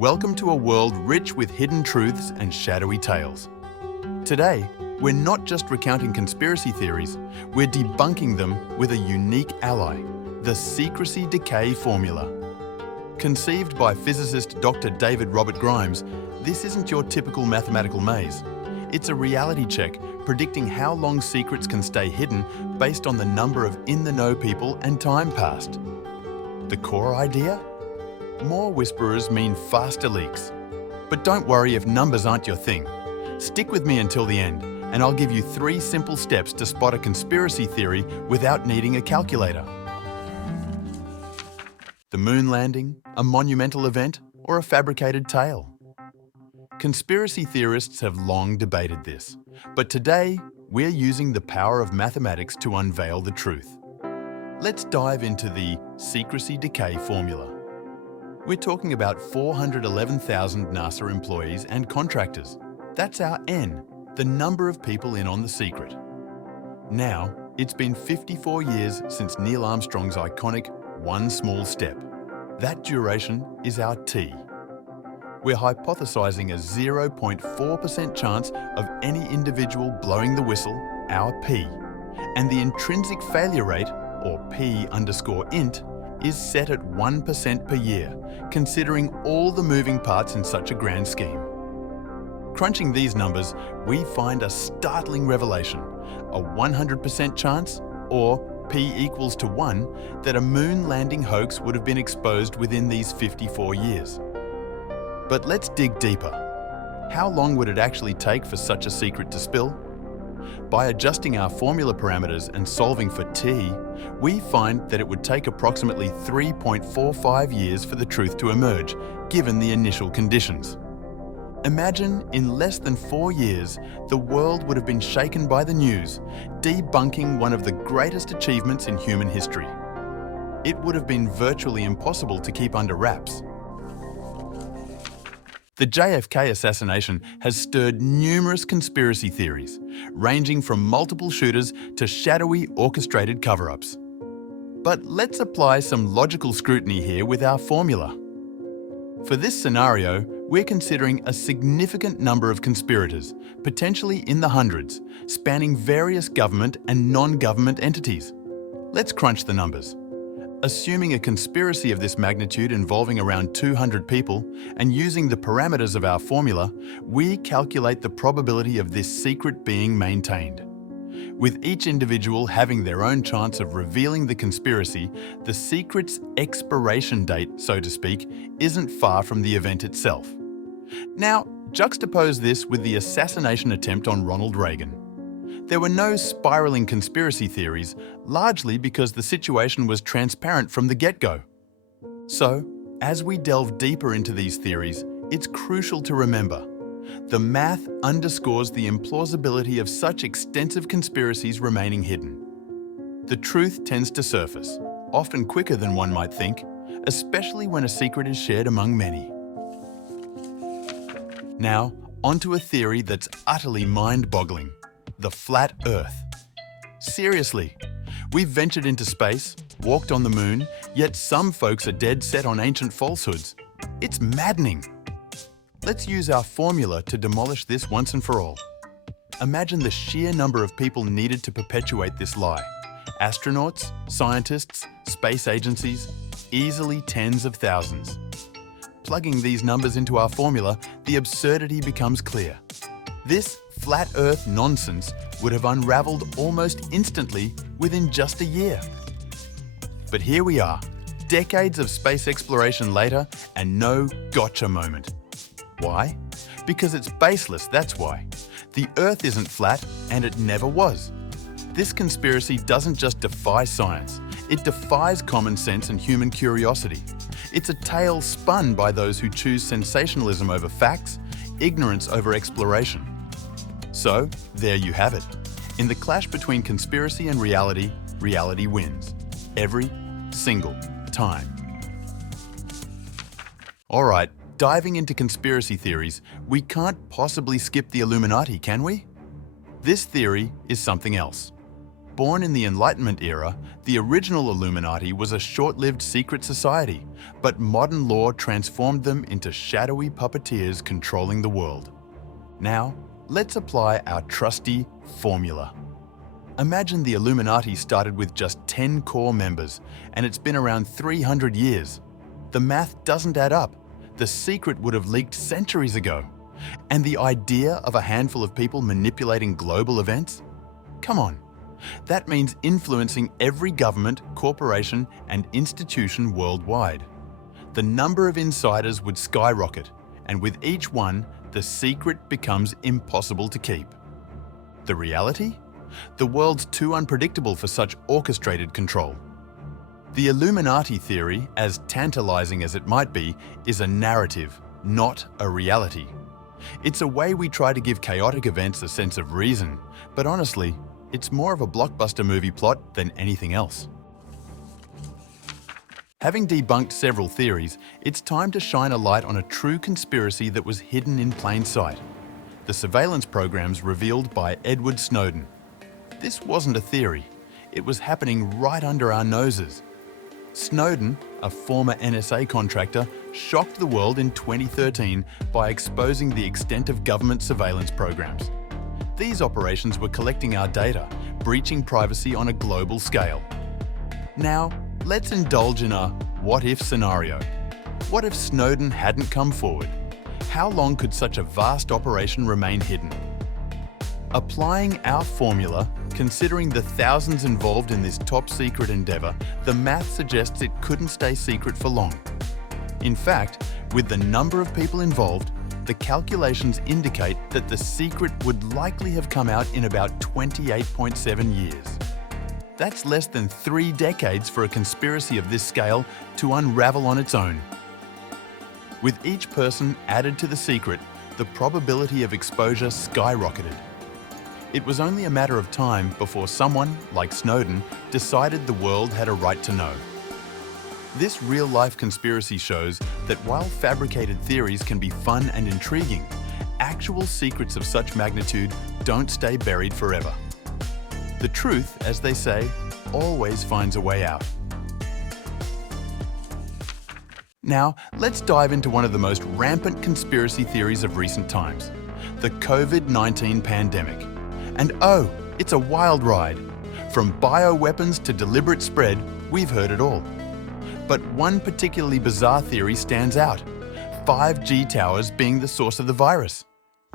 Welcome to a world rich with hidden truths and shadowy tales. Today, we're not just recounting conspiracy theories, we're debunking them with a unique ally, the secrecy decay formula. Conceived by physicist Dr. David Robert Grimes, this isn't your typical mathematical maze. It's a reality check predicting how long secrets can stay hidden based on the number of in-the-know people and time passed. The core idea? More whisperers mean faster leaks. But don't worry if numbers aren't your thing. Stick with me until the end, and I'll give you 3 simple steps to spot a conspiracy theory without needing a calculator. The moon landing, a monumental event, or a fabricated tale? Conspiracy theorists have long debated this, but today we're using the power of mathematics to unveil the truth. Let's dive into the secrecy decay formula. We're talking about 411,000 NASA employees and contractors. That's our N, the number of people in on the secret. Now, it's been 54 years since Neil Armstrong's iconic one small step. That duration is our T. We're hypothesizing a 0.4% chance of any individual blowing the whistle, our P. And the intrinsic failure rate, or P_int, is set at 1% per year, considering all the moving parts in such a grand scheme. Crunching these numbers, we find a startling revelation, a 100% chance, or P equals to 1, that a moon landing hoax would have been exposed within these 54 years. But let's dig deeper. How long would it actually take for such a secret to spill? By adjusting our formula parameters and solving for T, we find that it would take approximately 3.45 years for the truth to emerge, given the initial conditions. Imagine in less than 4 years, the world would have been shaken by the news, debunking one of the greatest achievements in human history. It would have been virtually impossible to keep under wraps. The JFK assassination has stirred numerous conspiracy theories, ranging from multiple shooters to shadowy orchestrated cover-ups. But let's apply some logical scrutiny here with our formula. For this scenario, we're considering a significant number of conspirators, potentially in the hundreds, spanning various government and non-government entities. Let's crunch the numbers. Assuming a conspiracy of this magnitude involving around 200 people and using the parameters of our formula, we calculate the probability of this secret being maintained. With each individual having their own chance of revealing the conspiracy, the secret's expiration date, so to speak, isn't far from the event itself. Now, juxtapose this with the assassination attempt on Ronald Reagan. There were no spiraling conspiracy theories, largely because the situation was transparent from the get-go. So, as we delve deeper into these theories, it's crucial to remember, the math underscores the implausibility of such extensive conspiracies remaining hidden. The truth tends to surface, often quicker than one might think, especially when a secret is shared among many. Now, onto a theory that's utterly mind-boggling. The flat Earth. Seriously, we've ventured into space, walked on the moon, yet some folks are dead set on ancient falsehoods. It's maddening. Let's use our formula to demolish this once and for all. Imagine the sheer number of people needed to perpetuate this lie. Astronauts, scientists, space agencies, easily tens of thousands. Plugging these numbers into our formula, the absurdity becomes clear. This flat Earth nonsense would have unraveled almost instantly within just a year. But here we are, decades of space exploration later, and no gotcha moment. Why? Because it's baseless, that's why. The Earth isn't flat, and it never was. This conspiracy doesn't just defy science, it defies common sense and human curiosity. It's a tale spun by those who choose sensationalism over facts, ignorance over exploration. So, there you have it. In the clash between conspiracy and reality, reality wins. Every single time. Alright, diving into conspiracy theories, we can't possibly skip the Illuminati, can we? This theory is something else. Born in the Enlightenment era, the original Illuminati was a short-lived secret society, but modern law transformed them into shadowy puppeteers controlling the world. Now, let's apply our trusty formula. Imagine the Illuminati started with just 10 core members, and it's been around 300 years. The math doesn't add up. The secret would have leaked centuries ago. And the idea of a handful of people manipulating global events? Come on. That means influencing every government, corporation, and institution worldwide. The number of insiders would skyrocket, and with each one, the secret becomes impossible to keep. The reality? The world's too unpredictable for such orchestrated control. The Illuminati theory, as tantalizing as it might be, is a narrative, not a reality. It's a way we try to give chaotic events a sense of reason, but honestly, it's more of a blockbuster movie plot than anything else. Having debunked several theories, it's time to shine a light on a true conspiracy that was hidden in plain sight. The surveillance programs revealed by Edward Snowden. This wasn't a theory. It was happening right under our noses. Snowden, a former NSA contractor, shocked the world in 2013 by exposing the extent of government surveillance programs. These operations were collecting our data, breaching privacy on a global scale. Now, let's indulge in a what-if scenario. What if Snowden hadn't come forward? How long could such a vast operation remain hidden? Applying our formula, considering the thousands involved in this top-secret endeavour, the math suggests it couldn't stay secret for long. In fact, with the number of people involved, the calculations indicate that the secret would likely have come out in about 28.7 years. That's less than 3 decades for a conspiracy of this scale to unravel on its own. With each person added to the secret, the probability of exposure skyrocketed. It was only a matter of time before someone, like Snowden, decided the world had a right to know. This real-life conspiracy shows that while fabricated theories can be fun and intriguing, actual secrets of such magnitude don't stay buried forever. The truth, as they say, always finds a way out. Now, let's dive into one of the most rampant conspiracy theories of recent times, the COVID-19 pandemic. And oh, it's a wild ride. From bioweapons to deliberate spread, we've heard it all. But one particularly bizarre theory stands out, 5G towers being the source of the virus.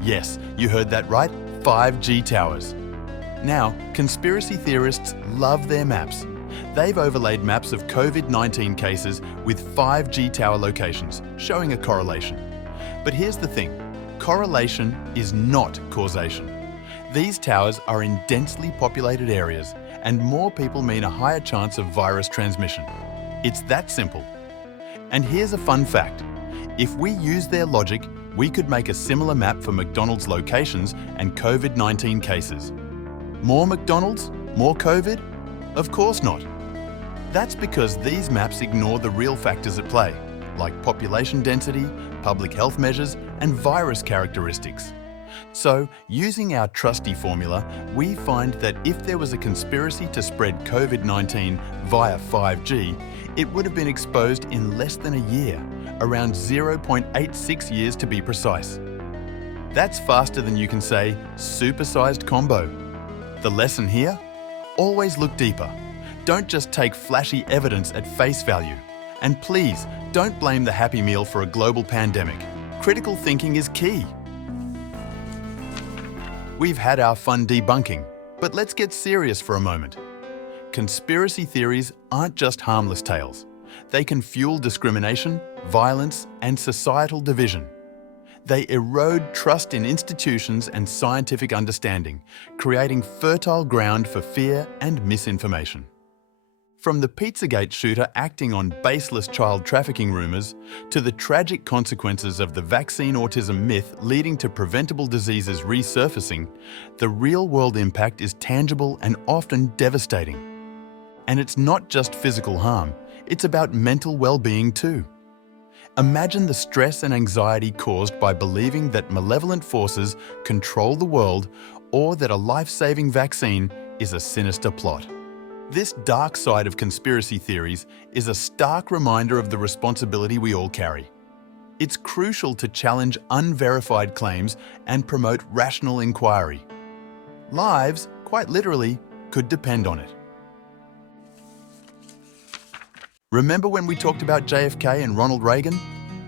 Yes, you heard that right, 5G towers. Now, conspiracy theorists love their maps. They've overlaid maps of COVID-19 cases with 5G tower locations, showing a correlation. But here's the thing, correlation is not causation. These towers are in densely populated areas, and more people mean a higher chance of virus transmission. It's that simple. And here's a fun fact. If we use their logic, we could make a similar map for McDonald's locations and COVID-19 cases. More McDonald's? More COVID? Of course not. That's because these maps ignore the real factors at play, like population density, public health measures, and virus characteristics. So, using our trusty formula, we find that if there was a conspiracy to spread COVID-19 via 5G, it would have been exposed in less than a year, around 0.86 years to be precise. That's faster than you can say, supersized combo. The lesson here? Always look deeper. Don't just take flashy evidence at face value. And please, don't blame the Happy Meal for a global pandemic. Critical thinking is key. We've had our fun debunking, but let's get serious for a moment. Conspiracy theories aren't just harmless tales. They can fuel discrimination, violence, and societal division. They erode trust in institutions and scientific understanding, creating fertile ground for fear and misinformation. From the Pizzagate shooter acting on baseless child trafficking rumours, to the tragic consequences of the vaccine autism myth leading to preventable diseases resurfacing, the real-world impact is tangible and often devastating. And it's not just physical harm, it's about mental well-being too. Imagine the stress and anxiety caused by believing that malevolent forces control the world or that a life-saving vaccine is a sinister plot. This dark side of conspiracy theories is a stark reminder of the responsibility we all carry. It's crucial to challenge unverified claims and promote rational inquiry. Lives, quite literally, could depend on it. Remember when we talked about JFK and Ronald Reagan?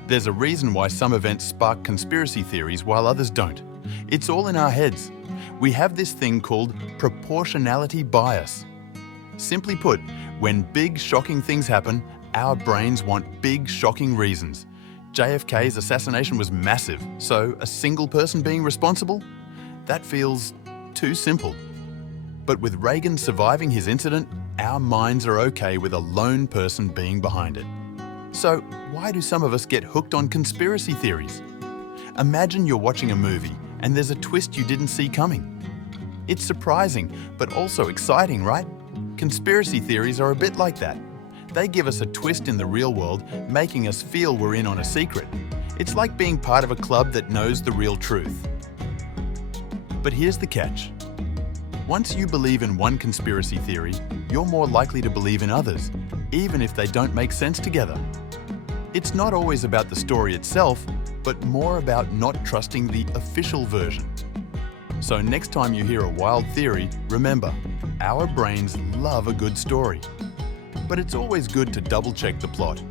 There's a reason why some events spark conspiracy theories while others don't. It's all in our heads. We have this thing called proportionality bias. Simply put, when big, shocking things happen, our brains want big, shocking reasons. JFK's assassination was massive, so a single person being responsible? That feels too simple. But with Reagan surviving his incident, our minds are okay with a lone person being behind it. So why do some of us get hooked on conspiracy theories? Imagine you're watching a movie and there's a twist you didn't see coming. It's surprising, but also exciting, right? Conspiracy theories are a bit like that. They give us a twist in the real world, making us feel we're in on a secret. It's like being part of a club that knows the real truth. But here's the catch. Once you believe in one conspiracy theory, you're more likely to believe in others, even if they don't make sense together. It's not always about the story itself, but more about not trusting the official version. So next time you hear a wild theory, remember, our brains love a good story. But it's always good to double-check the plot.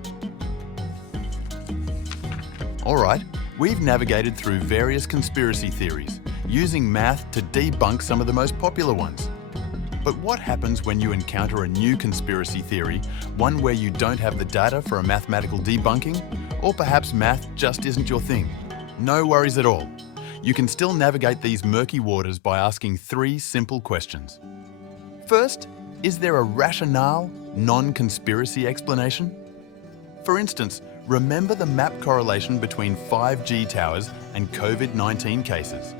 Alright, we've navigated through various conspiracy theories, using math to debunk some of the most popular ones. But what happens when you encounter a new conspiracy theory, one where you don't have the data for a mathematical debunking, or perhaps math just isn't your thing? No worries at all. You can still navigate these murky waters by asking 3 simple questions. First, is there a rationale, non-conspiracy explanation? For instance, remember the map correlation between 5G towers and COVID-19 cases.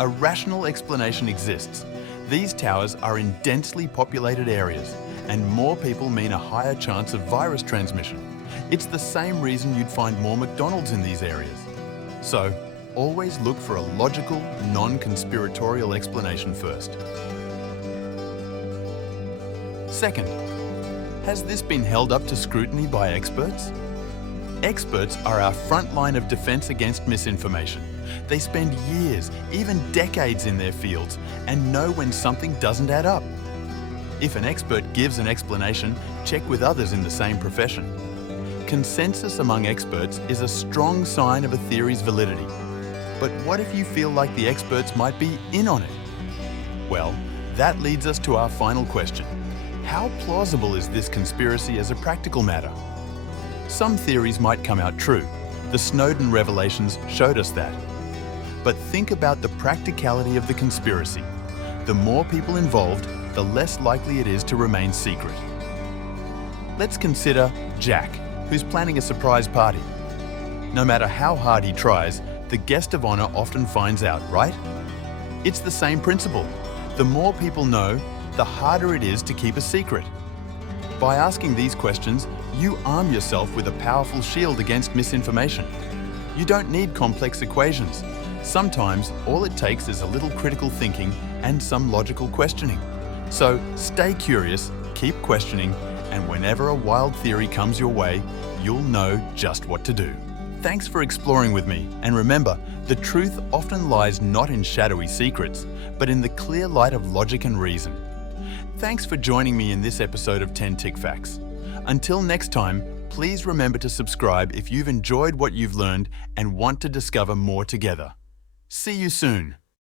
A rational explanation exists. These towers are in densely populated areas, and more people mean a higher chance of virus transmission. It's the same reason you'd find more McDonald's in these areas. So, always look for a logical, non-conspiratorial explanation first. Second, has this been held up to scrutiny by experts? Experts are our front line of defense against misinformation. They spend years, even decades in their fields, and know when something doesn't add up. If an expert gives an explanation, check with others in the same profession. Consensus among experts is a strong sign of a theory's validity. But what if you feel like the experts might be in on it? Well, that leads us to our final question. How plausible is this conspiracy as a practical matter? Some theories might come out true. The Snowden Revelations showed us that. But think about the practicality of the conspiracy. The more people involved, the less likely it is to remain secret. Let's consider Jack, who's planning a surprise party. No matter how hard he tries, the guest of honor often finds out, right? It's the same principle. The more people know, the harder it is to keep a secret. By asking these questions, you arm yourself with a powerful shield against misinformation. You don't need complex equations. Sometimes, all it takes is a little critical thinking and some logical questioning. So, stay curious, keep questioning, and whenever a wild theory comes your way, you'll know just what to do. Thanks for exploring with me, and remember, the truth often lies not in shadowy secrets, but in the clear light of logic and reason. Thanks for joining me in this episode of TenTick Facts. Until next time, please remember to subscribe if you've enjoyed what you've learned and want to discover more together. See you soon.